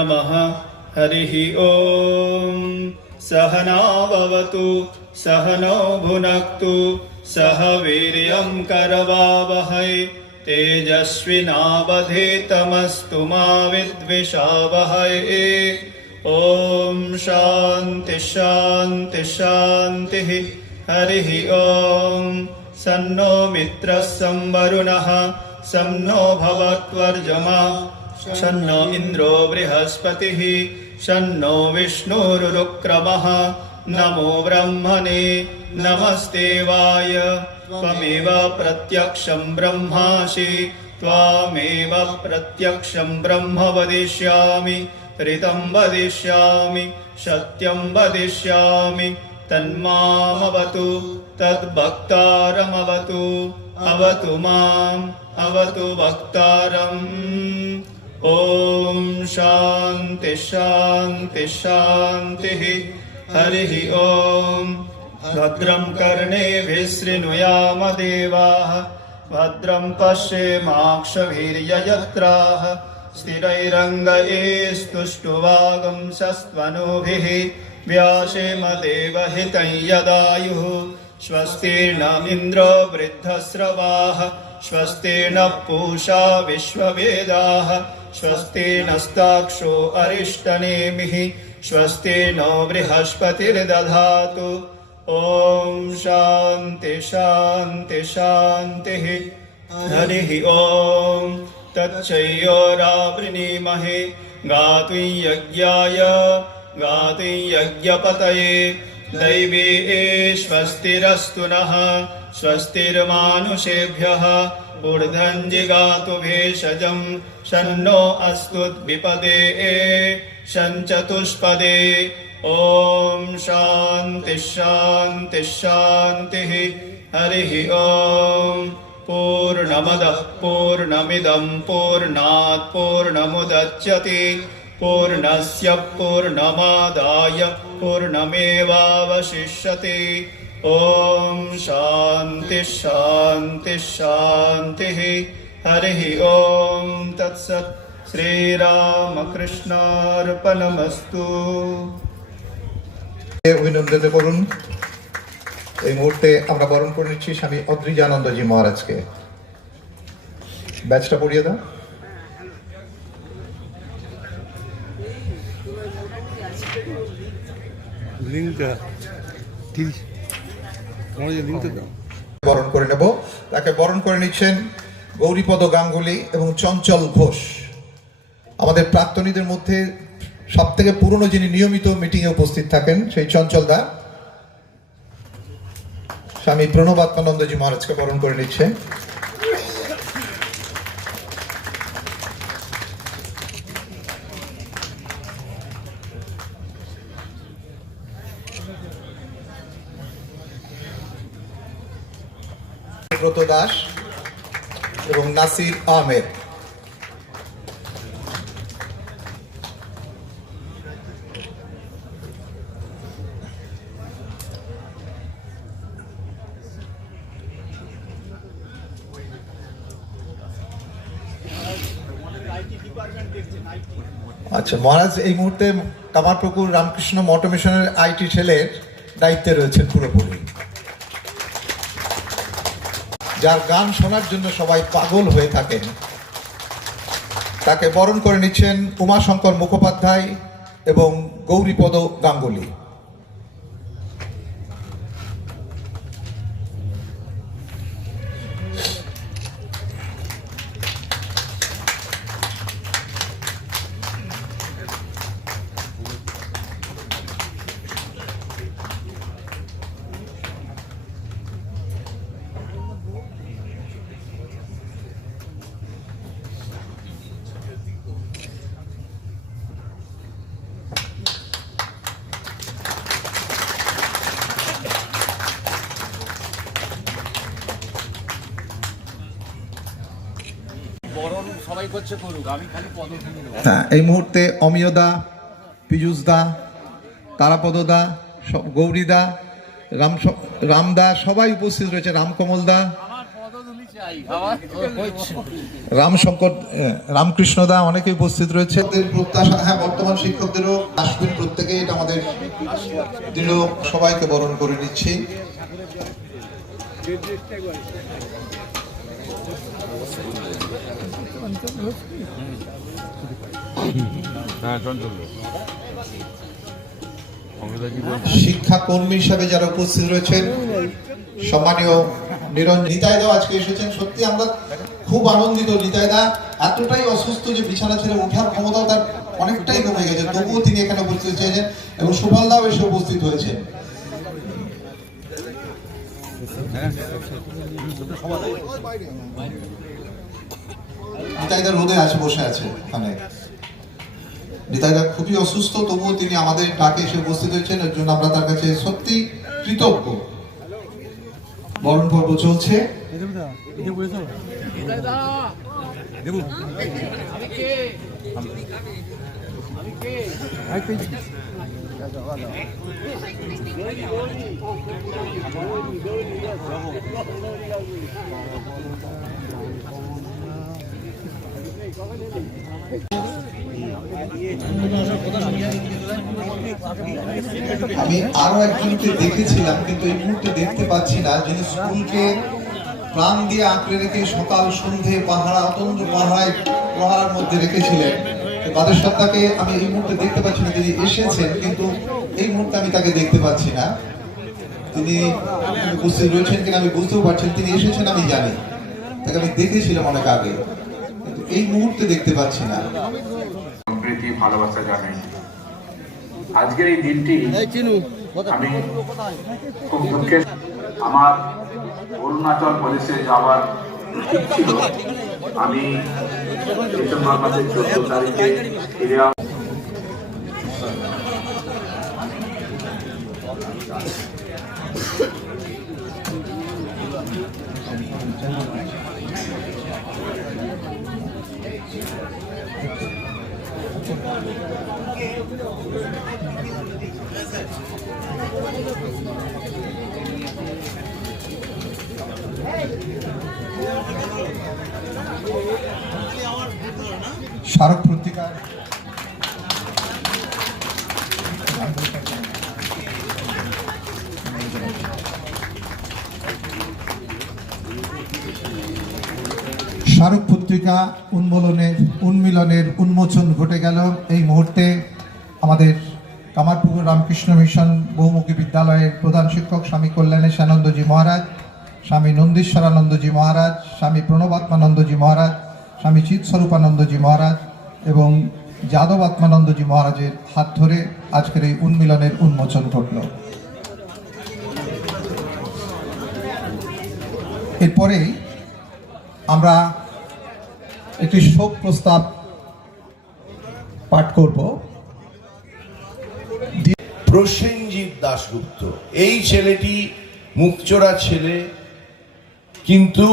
नमः। हरिः ॐ सहनाववतु सहनौ भुनक्तु सह वीर्यं करवावहै। तेजस्विनावधीतमस्तु मा विद्विषावहै। ॐ शान्ति शान्ति शान्तिः। हरिः ॐ सन्नो मित्रः संवरुणः सं नो भवत्वर्जमा शन्नो इन्द्रो बृहस्पतिः शन्नो विष्णुरुक्रमः नमो ब्रह्मणे नमस्तेवाय। त्वमेव प्रत्यक्षं ब्रह्मासि त्वामेव प्रत्यक्षं ब्रह्म वदिष्यामि ऋतं वदिष्यामि सत्यं वदिष्यामि। तन्मामवतु तद्भक्तारमवतु अवतु माम् अवतु वक्तारम् ॐ शान्ति शान्ति शान्तिः। हरिः ॐ। भद्रं कर्णे भिश्रिनुयामदेवाः भद्रं पश्ये माक्षवीर्ययत्राः। स्थिरैरङ्गये यदायुः स्वस्तिर्नमिन्द्र वृद्धस्रवाः स्वस्तिर्नः पूषा विश्ववेदाः। स्वस्ति नस्ताक्षो अरिष्टनेमिः, स्वस्ति नो बृहस्पतिर्दधातु। ॐ शान्ति शान्ति, शान्तिः। हरिः ॐ। तच्चयोरावृणीमहे गातुं यज्ञाय, गातुं यज्ञपतये। दैवे स्वस्तिरस्तु नः। स्वस्तिर्मानुषेभ्यः। ऊर्ध्वञ्जिगातु भेषजं शन्नो अस्तुद्विपदे शञ्चतुष्पदे। ॐ शान्तिः शान्तिः शान्तिः। हरिः ॐ। पूर्णमदः पूर्णमिदं पूर्णात् पूर्णस्य पूर्णमादाय पूर्णमेवावशिष्यते ॐ शान्तिः शान्तिः शान्तिः हरिः ॐ तत्सत् শ্রীরামকৃষ্ণার্পণমস্তু অভিনন্দন করুন এই মুহূর্তে আমরা বরণ করে নিচ্ছি স্বামী অদ্রিজানন্দজি মহারাজকে ব্যাচটা পড়িয়ে দাও বরণ করে নেব। তাকে বরণ করে নিচ্ছেন গৌরীপদ গাঙ্গুলি এবং চঞ্চল ঘোষ। আমাদের প্রাক্তনীদের মধ্যে সব থেকে পুরনো যিনি নিয়মিত মিটিংয়ে উপস্থিত থাকেন, সেই চঞ্চল দা। স্বামী প্রণবাত্মানন্দজি মহারাজকে বরণ করে নিচ্ছে ব্রত দাস এবং নাসির আহমেদ। আচ্ছা মহারাজ, এই মুহূর্তে কামারপুকুর রামকৃষ্ণ মঠ মিশনের আইটি সেলের দায়িত্বে রয়েছেন পুরোপুরি। যার গান শোনার জন্য সবাই পাগল হয়ে থাকেন। তাকে বরণ করে নিচ্ছেন উমাশঙ্কর মুখোপাধ্যায় এবং গৌরীপদ গাঙ্গুলি। হ্যাঁ এই মুহূর্তে অমিয়দা পীযুষ দা তারাপদ দা সব গৌরী দা রাম রামদা সবাই উপস্থিত রয়েছে। রামকমল দা আমার পদধূলি চাই চাই খাবার রামশঙ্কর রামকৃষ্ণ দা অনেকে উপস্থিত রয়েছে। প্রত্যাশা হ্যাঁ বর্তমান শিক্ষকদেরও আসবেন প্রত্যেকে এটা আমাদের দৃঢ় সবাইকে বরণ করে নিচ্ছি। হ্যাঁ চঞ্চল শিক্ষা কর্মী হিসাবে যারা উপস্থিত রয়েছেন, সম্মানীয় নিরঞ্জন নিতাইদা আজকে এসেছেন। সত্যি আমরা খুব আনন্দিত নিতাইদা। এতটাই অসুস্থ যে বিছানা ছেড়ে ওঠার ক্ষমতাও তার অনেকটাই কমে গেছে। তবুও তিনি এখানে উপস্থিত হয়েছেন এবং সুফলদাও এসে উপস্থিত হয়েছেন। নিতাইদা রোদে আছে বসে আছে ওখানে নিতাইদা খুবই অসুস্থ, তবুও তিনি আমাদের ডাকে এসে উপস্থিত হয়েছেন। এর জন্য আমরা তার কাছে সত্যি কৃতজ্ঞ। বরণ পর্ব চলছে। আমি আরও একজনকে দেখেছিলাম, কিন্তু এই মুহূর্তে দেখতে পাচ্ছি না, যিনি স্কুলকে প্রাণ দিয়ে আঁকড়ে রেখে সকাল, সন্ধে, পাহারা অতন্ত্র পাহারায় প্রহারার মধ্যে রেখেছিলেন। তো তাদের সত্তাকে আমি এই মুহূর্তে দেখতে পাচ্ছি না, তিনি এসেছেন, কিন্তু এই মুহূর্তে আমি তাকে দেখতে পাচ্ছি না। তিনি উপস্থিত রয়েছেন কিনা আমি বুঝতেও পারছেন, তিনি এসেছেন আমি জানি। তাকে আমি দেখেছিলাম অনেক আগে। এই মুহূর্তে দেখতে পাচ্ছি না। ভালোবাসা জানাই। আজকের এই দিনটি আমি খুব দুঃখের আমার অরুণাচল প্রদেশে যাওয়ার ঠিক ছিল। আমি ডিসেম্বর মাসের চোদ্দ তারিখে ফিরে স্মারক পত্রিকার স্মারক পত্রিকা উন্মোলনের, উন্মিলনের উন্মোচন ঘটে গেল এই মুহূর্তে আমাদের কামারপুকুর রামকৃষ্ণ মিশন বহুমুখী বিদ্যালয়ের প্রধান শিক্ষক স্বামী কল্যাণেশানন্দজি মহারাজ। স্বামী নন্দীশ্বরানন্দজি মহারাজ, স্বামী প্রণবাত্মানন্দজি মহারাজ, স্বামী চিৎস্বরূপানন্দজি মহারাজ এবং যাদব আত্মানন্দজি মহারাজের হাত ধরে আজকের এই উন্মিলনের উন্মোচন ঘটল। এরপরেই আমরা একটি শোক প্রস্তাব পাঠ করব। প্রসেনজিৎ দাশগুপ্ত, এই ছেলেটি মুখচোরা ছেলে কিন্তু